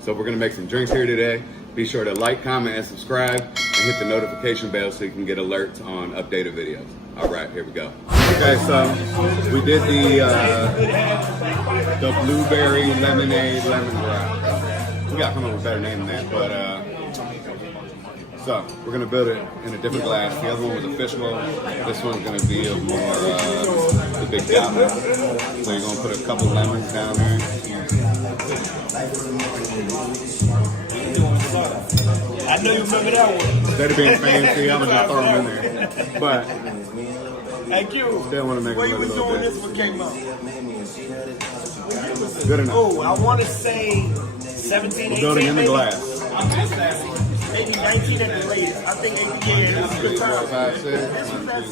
So we're gonna make some drinks here today. Be sure to like, comment, and subscribe, and hit the notification bell so you can get alerts on updated videos. All right, here we go. Okay, so we did the blueberry lemonade Margarita. We gotta come up with a better name than that, but so we're gonna build it in a different glass. The other one was a fishbowl. This one's gonna be a more the big goblet. So you're gonna put a couple lemons down there. I know you remember that one. Instead of being fancy, I'm gonna just throw them in there. But thank you. Still want to make Where it you look was a little doing bit. this one came out? Good enough. Oh, I want to say 17, We're 18. building in the maybe? glass. Maybe 19 at the latest. I think 8 years. This is a good time. 5, 6, 1, 2.